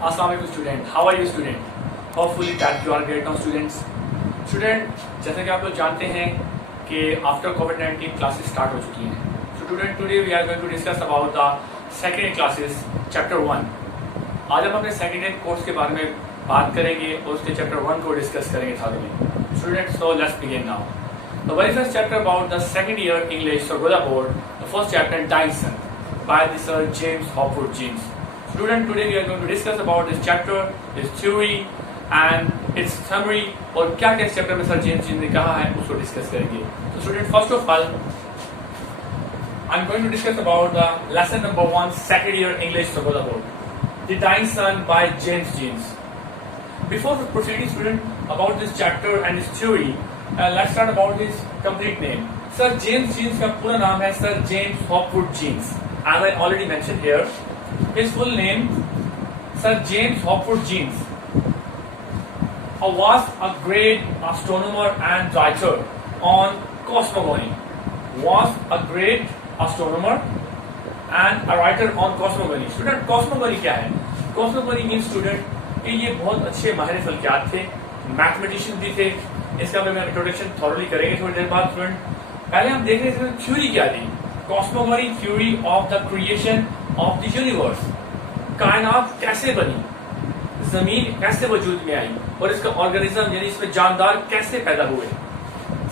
Assalamu alaikum student. How are you student? Hopefully that you are great now students. Student, जैसा कि आप लोग जानते हैं कि आफ्टर कोविड-19 क्लासेस स्टार्ट हो चुकी हैं. So student, today we are going to discuss about the second year classes chapter 1. आज हम अपने second year कोर्स के बारे में बात करेंगे और उसके chapter 1 को डिस्कस करेंगे thoroughly. Students, so let's begin now. The very first chapter about the second year English Sargoda board, the first chapter Dyson by the Sir James Hopwood James. Student, today we are going to discuss about this chapter, its theory and its summary और क्या क्या इस chapter में sir James जी ने कहा है उसको discuss करेंगे. So student, first of all I'm going to discuss about the lesson number 1 second year English Sargoda board, The Dying Sun by James James. Before proceeding student about this chapter and its theory, let's start about his complete name. Sir James Jeans का पूरा नाम है Sir James Hopwood Jeans. As I already mentioned here, his full name Sir James Hopwood Jeans was a great astronomer and writer on cosmogony. Was a great astronomer and a writer on cosmogony. Student, cosmogony क्या है? Cosmogony means student कि ये बहुत अच्छे माहिर फल्कियात थे, mathematician भी थे. इसका हम इंट्रोडक्शन थॉरली करेंगे थोड़ी देर बाद. स्टूडेंट, पहले हम देख रहे थे थ्योरी क्या थी. Cosmogony theory of the creation of the universe. कायनात कैसे बनी, जमीन कैसे वजूद में आई और इसका ऑर्गेनिज्म यानी इसमें जानदार कैसे पैदा हुए.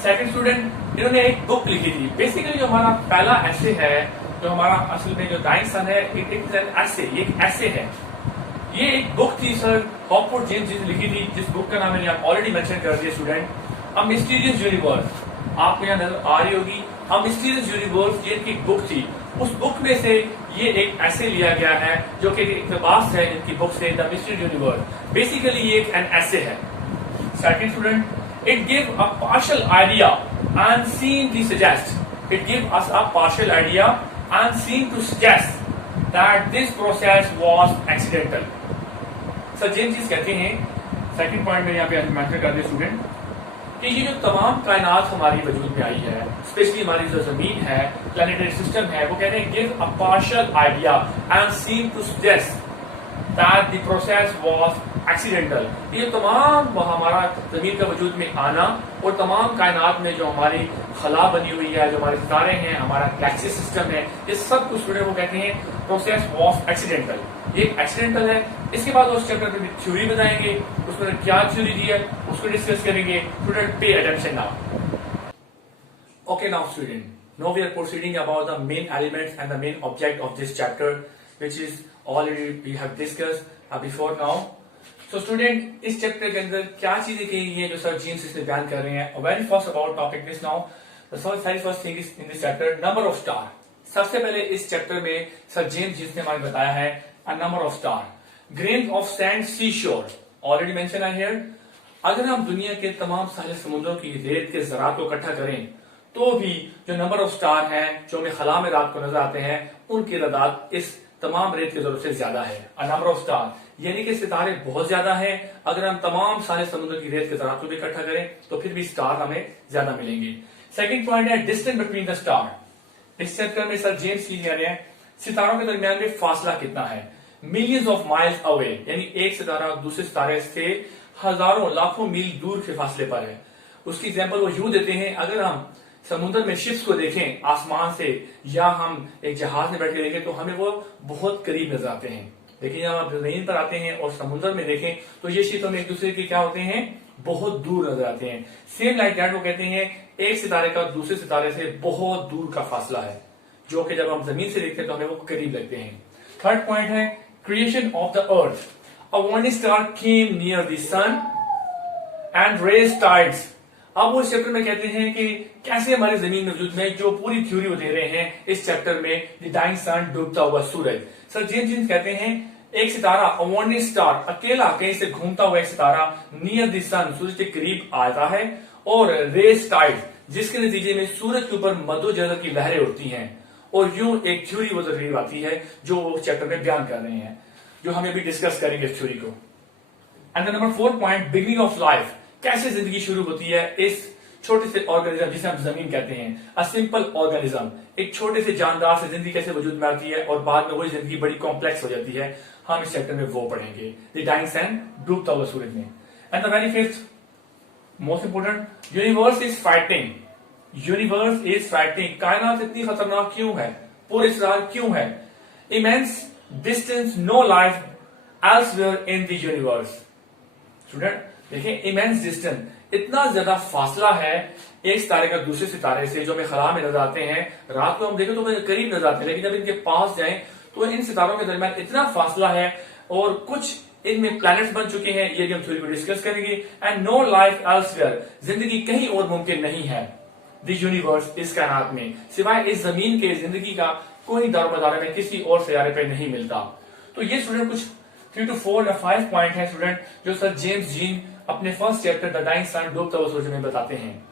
सेकंड स्टूडेंट, इन्होंने एक बुक लिखी थी. बेसिकली जो हमारा पहला ऐसे है, जो हमारा असल में जो डाइंग सन है, इट इज एन ऐसे, ये एक ऐसे है. ये एक बुक थी सर हॉपवुड जेम्स जी ने लिखी थी, जिस बुक का नाम मैंने ऑलरेडी मेंशन कर दिया स्टूडेंट, अ मिस्टीरियस यूनिवर्स. आपको यहाँ नजर आ रही होगी अ मिस्टीरियस यूनिवर्स, ये की बुक थी. उस बुक में से ये एक ऐसे लिया गया है जो कि इक़्तिबास है इनकी बुक से, द मिस्टीरियस यूनिवर्स. बेसिकली ये एक एन ऐसे है. Second student, it give a partial idea and seem to suggest. It give us a partial idea and seem to suggest that this process was accidental. Sir James ji कहते हैं, second point में यहाँ पे मेंशन कर दिया student, कि ये जो तमाम कायनात हमारी वजूद में आई है, स्पेशली हमारी जो जमीन है, प्लैनेटरी सिस्टम है, वो कहते हैं give a partial idea and seem to suggest that the process was accidental. ये तमाम हमारा जमीन का वजूद में आना और तमाम कायनात में जो हमारी खला बनी हुई है, जो हमारे सितारे हैं, हमारा गैलेक्सी सिस्टम है, ये सब कुछ स्टूडेंट वो कहते हैं प्रोसेस वाज एक्सीडेंटल. ये एक्सीडेंटल है. इसके बाद उस चैप्टर में थ्योरी बताएंगे, उसमें क्या थ्योरी दी है उसको डिस्कस करेंगे. Student, pay attention now. Okay now student, now we are proceeding about the main elements and the main object of this chapter which is already we have discussed before now. So student, इस chapter के अंदर क्या चीजें कही गई हैं जो sir James इसमें बयान कर रहे हैं. Very first about topic this now, the very first thing is in this chapter number of star. सबसे पहले इस चैप्टर में सर जेम्स जिसने हमें बताया है a number of star, grains of sand seashore, already mentioned है here. अगर हम दुनिया के तमाम साहिल समुद्रों की रेत के ज़रात को इकट्ठा करें तो भी जो नंबर ऑफ स्टार हैं जो हमें खला में रात को नजर आते हैं, उनकी तादाद इस तमाम रेत की जरूरत से ज्यादा है. अ नंबर ऑफ स्टार यानी कि सितारे बहुत ज्यादा हैं. अगर हम तमाम साहिल समुद्र की रेत के ज़रात को भी इकट्ठा करें तो फिर भी स्टार हमें ज्यादा मिलेंगे. सेकेंड पॉइंट है डिस्टेंस बिटवीन द स्टार. इस चैप्टर में सर जेम्स की कह रहे हैं सितारों के दरमियान में फासला कितना है. मिलियंस ऑफ माइल्स अवे यानी एक सितारा दूसरे सितारे से हजारों लाखों मील दूर के फासले पर है. उसकी एग्जांपल वो यूं देते हैं, अगर हम समुद्र में शिप्स को देखें आसमान से या हम एक जहाज में बैठ के देखें तो हमें वो बहुत करीब नजर आते हैं. लेकिन जब आप जमीन पर आते हैं और समुद्र में देखें तो ये शिप हमें एक दूसरे के क्या होते हैं, बहुत दूर नजर आते हैं. सेम लाइक दैट वो कहते हैं एक सितारे का दूसरे सितारे से बहुत दूर का फासला है, जो कि जब हम जमीन से देखते हैं तो हमें वो करीब लगते हैं. थर्ड पॉइंट है creation of the earth. A warning star came near the sun and raised tides. अब वो इस चैप्टर में कहते हैं कि कैसे हमारी जमीन में वजूद में जो पूरी थ्योरी वो दे रहे हैं इस चैप्टर में, द डाइंग सन, डूबता हुआ सूरज. सर जेम्स जी कहते हैं एक सितारा, अ वार्निंग स्टार, अकेला कहीं से घूमता हुआ एक सितारा नियर द सन, सूरज के करीब आता है, और रेज टाइड जिसके नतीजे में सूरज के ऊपर मधुजल की लहरें उठती हैं. और यूं एक थ्योरी वो जरूरी आती है जो वो चैप्टर में बयान कर रहे हैं, जो हमें भी डिस्कस करेंगे इस थ्योरी को. And number 4 point, beginning of life, कैसे जिंदगी शुरू होती है इस छोटे से ऑर्गेनिज्म जिसे हम जमीन कहते हैं, अ सिंपल ऑर्गेनिज्म, एक छोटे से जानदार से जिंदगी कैसे वजूद में आती है और बाद में वही जिंदगी बड़ी कॉम्प्लेक्स हो जाती है, हम इस चैप्टर में वो पढ़ेंगे, द डाइंग सन, डूबता हुआ सूरज में। And the very fifth most important, universe is fighting, universe is fighting, कायनात इतनी खतरनाक क्यों है, पुरस्कार क्यों है, immense distance, no life elsewhere in the universe. Student देखिए, इमेंस डिस्टेंस, इतना ज्यादा फासला है एक सितारे का दूसरे सितारे से, जो हमें खला में नजर आते हैं, रात को हम देखें तो हमें करीब नजर आते हैं, लेकिन जब इनके पास जाएं तो इन सितारों के दरमियान इतना फासला है, और कुछ इनमें प्लैनेट्स बन चुके हैं, ये भी हम थ्योरी को डिस्कस करेंगे। एंड नो लाइफ एल्सवेयर, जिंदगी कहीं और मुमकिन नहीं है, द यूनिवर्स, इस कायनात में, सिवाय इस जमीन के जिंदगी का कोई दारोमदार में किसी और सियारे पे नहीं मिलता। तो ये स्टूडेंट कुछ 3 to 4 या 5 पॉइंट है स्टूडेंट, जो सर जेम्स जीन अपने फर्स्ट चैप्टर द डाइंग सन, डूबता हुआ सूरज में बताते हैं।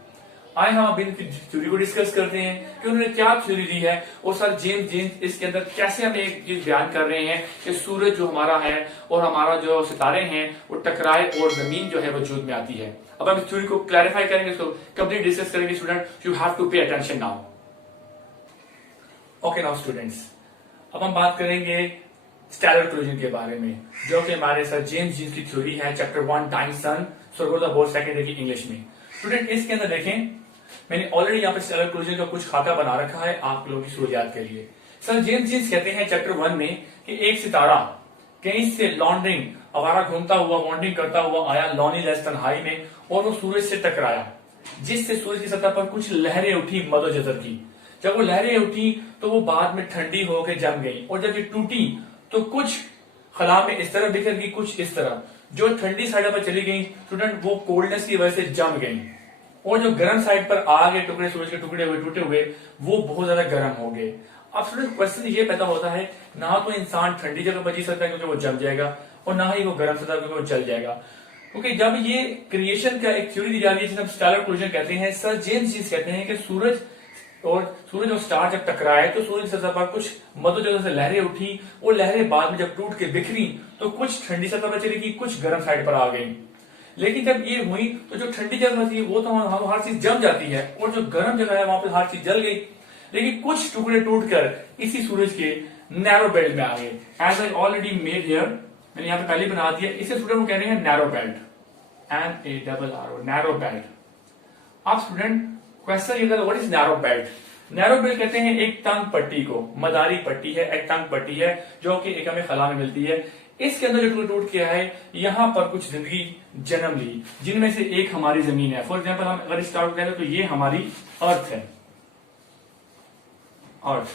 आए हम अभी थ्योरी को डिस्कस करते हैं कि उन्होंने क्या थ्योरी दी है, और सर जेम्स जीन इसके अंदर कैसे हमें एक चीज बयान कर रहे हैं कि सूरज जो हमारा है और हमारा जो सितारे हैं वो टकराए और जमीन जो है वजूद में आती है। अब हम इस थ्योरी को क्लैरिफाई करेंगे, इसको कंप्लीट डिस्कस करेंगे student, you have to pay attention now. Okay now students, अब हम बात करेंगे स्टेलर कोलिजन के बारे में, जो कि हमारे सर जेम्स जीन की थ्योरी है, चैप्टर 1 डाइंग सन, स्वर्गोदय बोर्ड सेकेंडरी की इंग्लिश में। स्टूडेंट इसके अंदर देखें, मैंने ऑलरेडी यहाँ पे स्टेलर कोलिजन का कुछ खाता बना रखा है आप लोगों की सहूलियात के लिए। सर जेम्स जीन कहते हैं चैप्टर 1 में कि एक सितारा कहीं से लॉन्ड्रिंग, आवारा घूमता हुआ, वॉन्डरिंग करता हुआ आया लॉनीलेस तन्हाई में, और वो सूरज से टकराया, जिससे सूरज की सतह पर कुछ लहरें उठी मदोजजर की। जब वो लहरें उठी तो वो बाद में ठंडी होकर जम गई, और जब ये टूटी तो कुछ खला में इस तरह बिखर गई, कुछ इस तरह, जो ठंडी साइड पर चली गई स्टूडेंट वो कोल्डनेस की वजह से जम गई, और जो गर्म साइड पर आ गए टुकड़े, सूरज के टुकड़े हुए, टूटे हुए, वो बहुत ज्यादा गर्म हो गए। अब स्टूडेंट क्वेश्चन ये पैदा होता है, ना तो इंसान ठंडी जगह पर जी सकता है क्योंकि वो जम जाएगा, और ना ही वो गर्म सतह क्योंकि वो जल जाएगा। क्योंकि जब ये क्रिएशन का एक थ्योरी दी जा रही है जिसे हम स्टेलर कोलिजन कहते हैं, सर जेम्स जीन कहते हैं कि सूरज और स्टार जब टकराए तो सूरज की सतह पर कुछ मदोजजर से लहरें उठी, और लहरें बाद में जब टूट के बिखरी तो कुछ ठंडी सतह पर चली गई, कुछ गर्म साइड पर आ गई। लेकिन जब ये हुई तो जो ठंडी जगह थी वो तो हम हर चीज जम जाती है, और जो गर्म जगह है वहां पर हर चीज जल गई, लेकिन कुछ टुकड़े टूटकर इसी सूरज के नैरो बेल्ट में आ गए। As I already made here, मैंने यहाँ पे पहले बना दिया, इसे स्टूडेंट को कह रहे हैं narrow belt, NARRO, narrow belt. अब स्टूडेंट क्वेश्चन ये था, what is narrow belt? Narrow belt कहते हैं एक तंग पट्टी को, मदारी पट्टी है, एक तंग पट्टी है जो कि एक हमें खला में मिलती है। इसके अंदर जो टूट किया है, यहां पर कुछ जिंदगी जन्म ली, जिनमें से एक हमारी जमीन है। फॉर एग्जाम्पल हम अगर स्टार्ट करें तो ये हमारी अर्थ है, earth.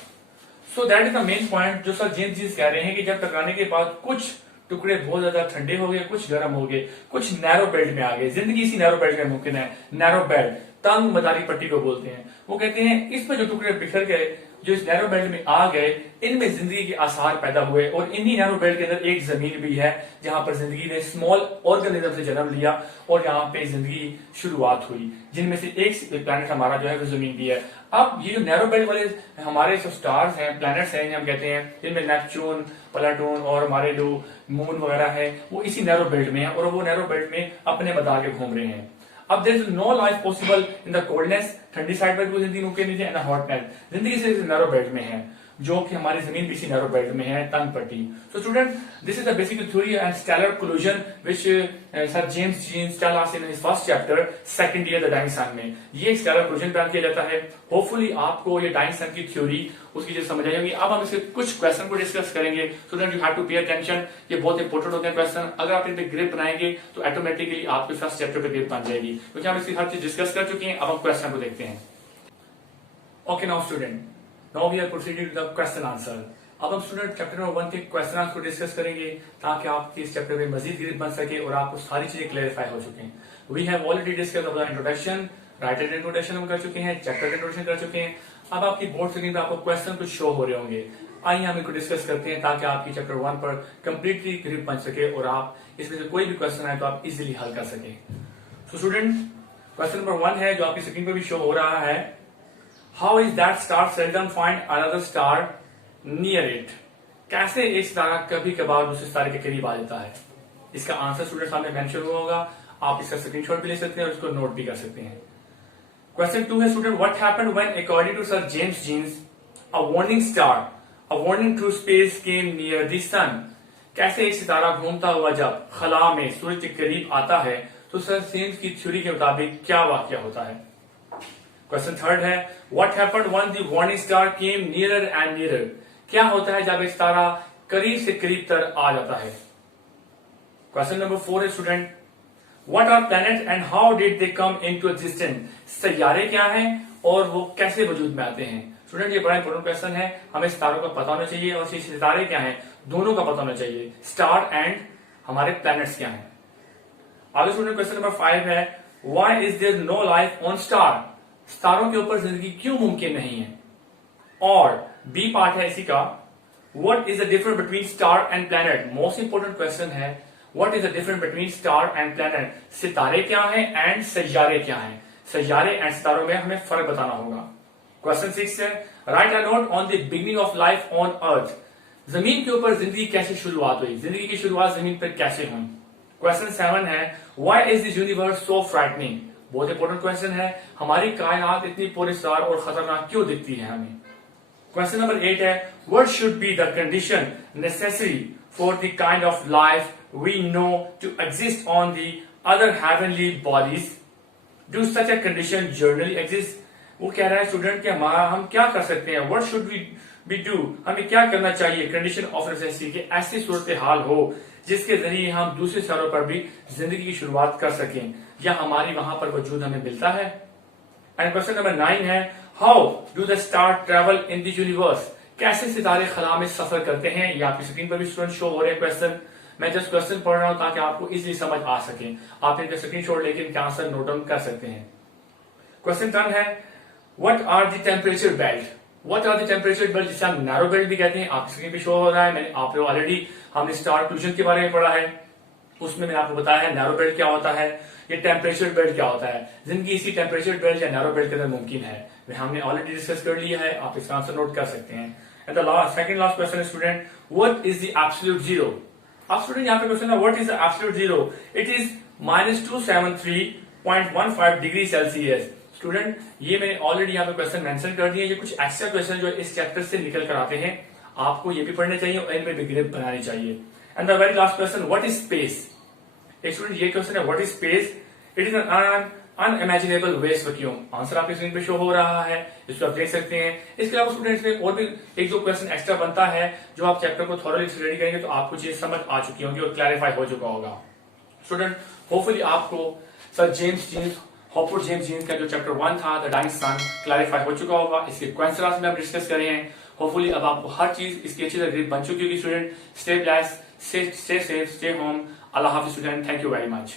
So that is the main point जो सर जेम्स जीन कह रहे हैं कि जब टकराने के बाद कुछ टुकड़े बहुत ज्यादा ठंडे हो गए, कुछ गर्म हो गए, कुछ नैरो बेल्ट में आ गए, जिंदगी इसी नैरो बेल्ट में मुमकिन है। नैरो बेल्ट, तंग मदारी पट्टी को बोलते हैं। वो कहते हैं इसमें जो टुकड़े बिखर गए, जो इस नैरो बेल्ट में आ गए, इनमें जिंदगी के आसार पैदा हुए, और इन्हीं नैरो बेल्ट के अंदर एक जमीन भी है जहां पर जिंदगी ने स्मॉल ऑर्गेनिज्म से जन्म लिया, और यहाँ पे जिंदगी शुरुआत हुई, जिनमें से एक प्लैनेट हमारा जो है वो जमीन भी है। अब ये जो नैरो बेल्ट वाले हमारे जो स्टार्स हैं, प्लैनेट्स हैं, हम कहते हैं, जिनमें नेपच्यून, प्लूटो और हमारे जो मून वगैरह है, वो इसी नैरो बेल्ट में है, और वो नैरो बेल्ट में अपने मदार के घूम रहे हैं। अब there is no life possible in the coldness, ठंडी साइड पर कोई जिंदगी मुमकिन नहीं है, एंड हॉटनेस, जिंदगी से नैरो बेल्ट में है, जो कि हमारी जमीन भी इसी नैरो बेल्ट में है, तंग पट्टी। So student, this is the basic theory and stellar collision which sir James Jeans tell us in his first chapter, second year the dying sun में। ये स्टेलर कोलिजन बयान किया जाता है। होपफुली आपको ये डाइंग सन की थ्योरी उसकी जो समझ आई होगी। अब हम इसके कुछ क्वेश्चन को डिस्कस करेंगे। Student, you have to pay attention, ये बहुत इंपॉर्टेंट होते हैं क्वेश्चन। अगर आप इन पे ग्रिप बनाएंगे तो ऑटोमेटिकली आपके फर्स्ट चैप्टर पे ग्रिप बन जाएगी, क्योंकि हम इसकी हर चीज डिस्कस कर चुके हैं। अब हम क्वेश्चन को देखते हैं। Okay now student, now we are proceeding to the question answer. अब हम स्टूडेंट चैप्टर नंबर 1 के क्वेश्चन आंसर को डिस्कस करेंगे, ताकि आपके इस चैप्टर में मजीद ग्रिप बन सके और आपको सारी चीजें क्लेरिफाई हो चुके हैं। We have already discussed the introduction, writer introduction हम कर चुके हैं, चैप्टर इंट्रोडक्शन कर चुके हैं। अब आपकी बोर्ड स्क्रीन पर आपको क्वेश्चन कुछ शो हो रहे होंगे। आइए हम इनको डिस्कस करते हैं, ताकि आपकी चैप्टर 1 पर कंप्लीटली ग्रिप बन सके और आप इसमें से कोई भी क्वेश्चन आए तो आप इजीली हल कर सके। सो स्टूडेंट, क्वेश्चन नंबर 1 है जो आपकी स्क्रीन पर भी शो हो रहा है। How is that star seldom find another star near it? कैसे एक सितारा कभी कभार दूसरे सितारे के करीब आ जाता है? इसका आंसर स्टूडेंट सामने मेंशन हुआ होगा, आप इसका स्क्रीनशॉट भी ले सकते हैं और इसको नोट भी कर सकते हैं। क्वेश्चन 2 है student, what happened when according to sir James Jeans a wandering star a wandering through space came near the sun. कैसे एक सितारा घूमता हुआ जब खला में सूरज के करीब आता है तो सर जेम्स की थ्योरी के मुताबिक क्या वाकया होता है। क्वेश्चन 3 है, what happened when the warning star came nearer and nearer. क्या होता है जब एक सितारा करीब से करीब तर आ जाता है। क्वेश्चन नंबर 4 है student, what are planet and how did they come into existence. सैयारे क्या हैं और वो कैसे वजूद में आते हैं। स्टूडेंट ये बड़ा इंपॉर्टेंट क्वेश्चन है, हमें सितारों का पता होना चाहिए और सितारे क्या हैं दोनों का पता होना चाहिए, स्टार एंड हमारे प्लैनेट्स क्या हैं। आगे स्टूडेंट क्वेश्चन नंबर 5 है, why is there no life on star. सितारों के ऊपर जिंदगी क्यों मुमकिन नहीं है। और बी पार्ट है इसी का, what is the difference between star and planet. Most important question है, what is the difference between star and planet. सितारे क्या हैं एंड सैयारे क्या हैं। सैयारे एंड सितारों में हमें फर्क बताना होगा। क्वेश्चन 6 है, right a note on the beginning of life on earth. जमीन के ऊपर जिंदगी कैसे शुरुआत हुई, जिंदगी की शुरुआत जमीन पर कैसे हुई। क्वेश्चन 7 है, why is the universe so frightening. बहुत इंपॉर्टेंट क्वेश्चन है, हमारी कायनात इतनी पुरस्कार और खतरनाक क्यों दिखती है हमें। क्वेश्चन नंबर 8 है, what should be the condition necessary for the kind of life we know to exist on the other heavenly bodies. Do such a condition generally exist. वो कह रहा है स्टूडेंट कि हम क्या कर सकते हैं, व्हाट शुड वी डू, हमें क्या करना चाहिए कंडीशन ऑफ नेसेसिटी की ऐसी सूरत हाल हो जिसके जरिए हम दूसरे शहरों पर भी जिंदगी की शुरुआत कर सकें या हमारी वहां पर वजूद हमें मिलता है। एंड क्वेश्चन नंबर 9 है, how do the star travel in the universe. कैसे सितारे खला में सफर करते हैं। ये आपकी स्क्रीन पर भी स्टूडेंट शो हो रहे हैं क्वेश्चन। मैं जस्ट क्वेश्चन पढ़ रहा हूं ताकि आपको इजीली समझ आ सके। आप इनका स्क्रीन शॉट लेके इनके आंसर नोट डाउन कर सकते हैं। क्वेश्चन 10 है, what are the temperature belt. What are the temperature belt, जिसे हम नैरो बेल्ट भी कहते हैं। आपकी स्क्रीन पे शो हो रहा है, मैंने आप लोग ऑलरेडी हमने स्टार क्लूजन के बारे में पढ़ा है, उसमें मैंने आपको बताया है नैरो बेल्ट क्या होता है, ये टेम्परेचर बेल्ट क्या होता है। जिंदगी इसी टेम्परेचर बेल्ट या नैरो बेल्ट के अंदर मुमकिन है, हमने ऑलरेडी डिस्कस कर लिया है, आप इसका आंसर नोट कर सकते हैं। And the last second last question student, what is the absolute zero. अब स्टूडेंट यहाँ पे क्वेश्चन है, what is the absolute zero. It is -273.15 degree Celsius. Student ये मैंने ऑलरेडी यहाँ पे क्वेश्चन मेंशन कर दिए। ये कुछ एक्स्ट्रा क्वेश्चन जो इस चैप्टर से निकल कर आते हैं, आपको ये भी पढ़ने चाहिए और इनमें भी ग्रेड बनानी चाहिए। And the very last question, what is space. एक स्टूडेंट ये क्वेश्चन है, what is space. It is an unimaginable vast vacuum. Answer आपकी स्क्रीन पे शो हो रहा है, इसको आप देख सकते हैं। इसके अलावा स्टूडेंट्स में और भी एक दो क्वेश्चन एक्स्ट्रा बनता है, जो आप चैप्टर को थॉरली स्टडी करेंगे तो आपको चीज समझ आ चुकी होगी और क्लैरिफाई हो चुका होगा। स्टूडेंट होपफुली आपको सर जेम्स जीन्स का जो चैप्टर 1 था द डाइंग सन क्लैरिफाई हो चुका होगा। इसके क्वेश्चन में आप डिस्कस करे हैं। होपफुली अब आपको हर चीज इसकी अच्छी तरह बन चुकी होगी। Student stay blessed, stay safe, stay home. Allah Hafiz student, thank you very much.